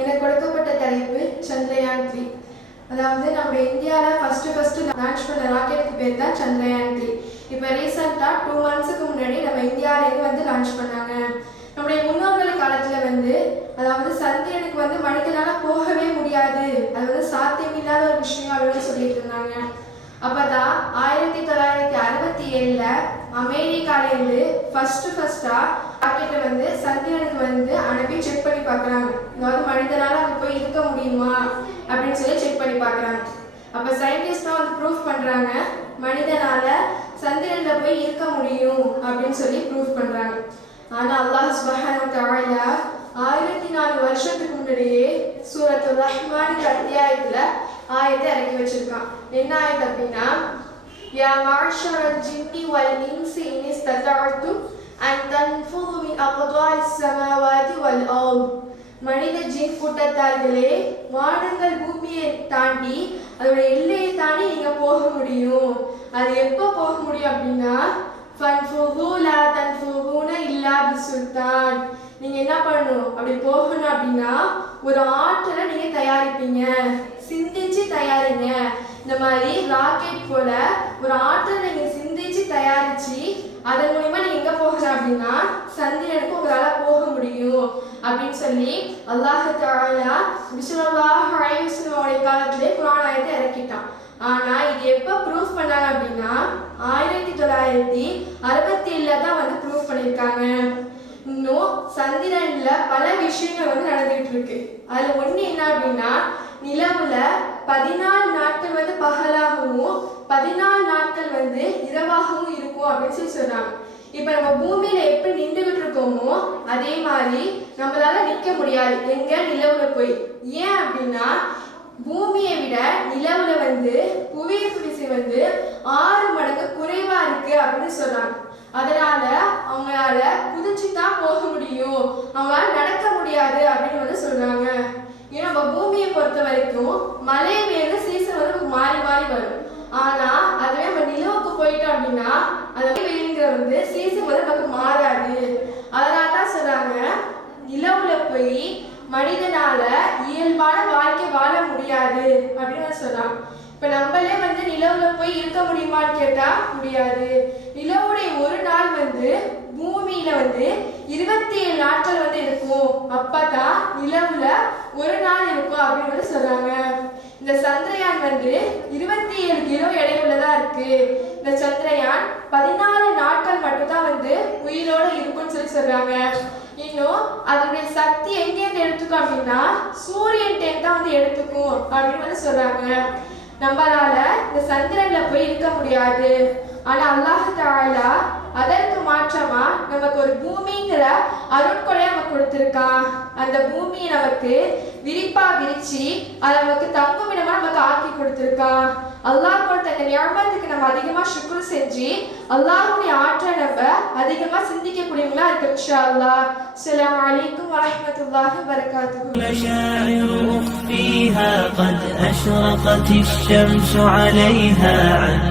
எனக்கு கொடுக்கப்பட்ட தலைப்பு சந்திரயான் த்ரீ அதாவது நம்ம இந்தியாவில் ஃபஸ்ட்டு ஃபஸ்ட்டு லான்ச் பண்ண ராக்கெட்டுக்கு பேர் தான் சந்திரயான் த்ரீ இப்போ ரீசெண்டாக டூ மந்த்ஸுக்கு முன்னாடி நம்ம இந்தியாவிலேருந்து வந்து லான்ச் பண்ணாங்க. நம்முடைய முன்னோர்கள் காலத்தில் வந்து அதாவது சந்திரனுக்கு வந்து மனிதனால் போகவே முடியாது. அது வந்து சாத்தியமில்லாத ஒரு விஷயம் அப்படின்னு சொல்லிட்டு இருந்தாங்க. அப்போ தான் ஆயிரத்தி தொள்ளாயிரத்தி அறுபத்தி ஏழில் அமெரிக்காலேருந்து ஃபஸ்ட்டு ஃபஸ்ட்டாக ராக்கெட்டை வந்து சந்திரனுக்கு வந்து சயின்டிஸ்ட்லாம் வந்து ப்ரூஃப் பண்றாங்க. மனிதனால சந்திரன்ல போய் இருக்க முடியும் அப்படின்னு சொல்லி ப்ரூஃப் பண்றாங்க. ஆனா அல்லாஹ் சுபஹான வ ஆயிரத்தி நாலு வருஷத்துக்கு முன்னாடியே சூரத்து ரஹ்மான் அத்தியாயத்துல ஆயத்தை இறக்கி வச்சிருக்கான். என்ன ஆயத்து அப்படின்னா يا معشر الجن والإنس إن இன் أن تنفذوا من أقطار السماوات والأرض வல் மனித ஜின் கூட்டத்தார்களே வானங்கள் பூமியை தாண்டி அதோட எல்லையை தாண்டி நீங்க போக முடியும். அது எப்போ போக முடியும் அப்படின்னா ஃபன்ஃபுது லா இல்லா பிசுல்தான். நீங்க என்ன பண்ணணும்? அப்படி போகணும் அப்படின்னா ஒரு ஆற்றலை நீங்க தயாரிப்பீங்க. சிந்திச்சு தயாரிங்க. இந்த மாதிரி ராக்கெட் போல ஒரு ஆற்றலை நீங்க சிந்திச்சு தயாரிச்சு அதன் மூலியமா நீங்க எங்க போகணும் அப்படின்னா சந்திரனுக்கு உங்களால அப்படின்னு சொல்லி அல்லாஹு தாலா பிஸ்வல்லாஹ் அலைவசனோடைய காலத்திலே குரான் ஆயத்தை இறக்கிட்டான். ஆனா இது எப்ப ப்ரூஃப் பண்ணாங்க அப்படின்னா ஆயிரத்தி தொள்ளாயிரத்தி அறுபத்தி ஏழுல தான் வந்து ப்ரூஃப் பண்ணியிருக்காங்க இன்னும் சந்திரன்ல பல விஷயங்கள் வந்து நடந்துகிட்டு இருக்கு. அதுல ஒண்ணு என்ன அப்படின்னா நிலவுல பதினாலு நாட்கள் வந்து பகலாகவும் பதினாலு நாட்கள் வந்து இரவாகவும் இருக்கும் அப்படின்னு சொல்லி சொல்றாங்க. இப்ப நம்ம பூமியில எப்படி நின்றுகிட்டு இருக்கோமோ அதே மாதிரி நம்மளால நிக்க முடியாது. எங்க நிலவுல போய்? ஏன் அப்படின்னா பூமியை விட நிலவுல வந்து புவியீர்ப்பு விசை வந்து ஆறு மடங்கு குறைவா இருக்கு அப்படின்னு சொல்றாங்க. அதனால அவங்களால குதிச்சு தான் போக முடியும். அவங்களால நடக்க முடியாது அப்படின்னு வந்து சொல்றாங்க. ஏன்னா நம்ம பூமியை பொறுத்த வரைக்கும் மழை மேல சீசன் வந்து மாறி மாறி வரும். ஆனா அதுவே நம்ம நிலவுக்கு போயிட்டோம் அப்படின்னா அந்த வெயிலுங்கிற வந்து சீசன் வந்து நமக்கு மாறாது அதனால தான் சொல்றாங்க நிலவுல போய் மனிதனால இயல்பான வாழ்க்கை வாழ முடியாது அப்படின்னு சொன்னான். இப்ப நம்மளே வந்து நிலவுல போய் இருக்க முடியுமான்னு கேட்டா முடியாது. நிலவுடைய ஒரு நாள் வந்து பூமியில வந்து இருபத்தி ஏழு நாட்கள் வந்து இருக்கும். அப்பதான் நிலவுல ஒரு நாள் இருக்கும் அப்படின்னு வந்து சொல்றாங்க. இந்த சந்திரயான் வந்து இருபத்தி ஏழு கிலோ எடையுள்ளதா இருக்கு. இந்த சந்திரயான் பதினாலு நாட்கள் மட்டும்தான் வந்து உயிரோட இருக்கும்னு சொல்லி சொல்றாங்க. இன்னும் அதனுடைய சக்தி எங்கேருந்து எடுத்துக்கும் அப்படின்னா சூரியன் தான் வந்து எடுத்துக்கும் அப்படின்னு வந்து சொல்றாங்க. நம்மளால இந்த சந்திரன்ல போய் இருக்க முடியாது. ஆனா அல்லாஹ் தாலா அதன் மாற்றமா நமக்கு ஒரு பூமிங்கிற அருட்கொடையை நமக்கு கொடுத்திருக்கான் அந்த பூமியை நமக்கு விரிப்பா விரிச்சு அதை நமக்கு தங்குமிடமா நமக்கு ஆக்கி கொடுத்திருக்கான் அல்லாஹ் கொடுத்த இந்த ஞாபகத்துக்கு நம்ம அதிகமா சுக்குர் செஞ்சு அல்லாஹ்வுடைய ஆற்றலை நம்ம அதிகமா சிந்திக்கக்கூடியவங்களா இருக்கு இன்ஷா அல்லாஹ் அஸ்ஸலாமு அலைக்கும் வரஹ்மத்துல்லாஹி வபரகாத்துஹு مشاعر أخفيها قد أشرقت الشمس عليها عن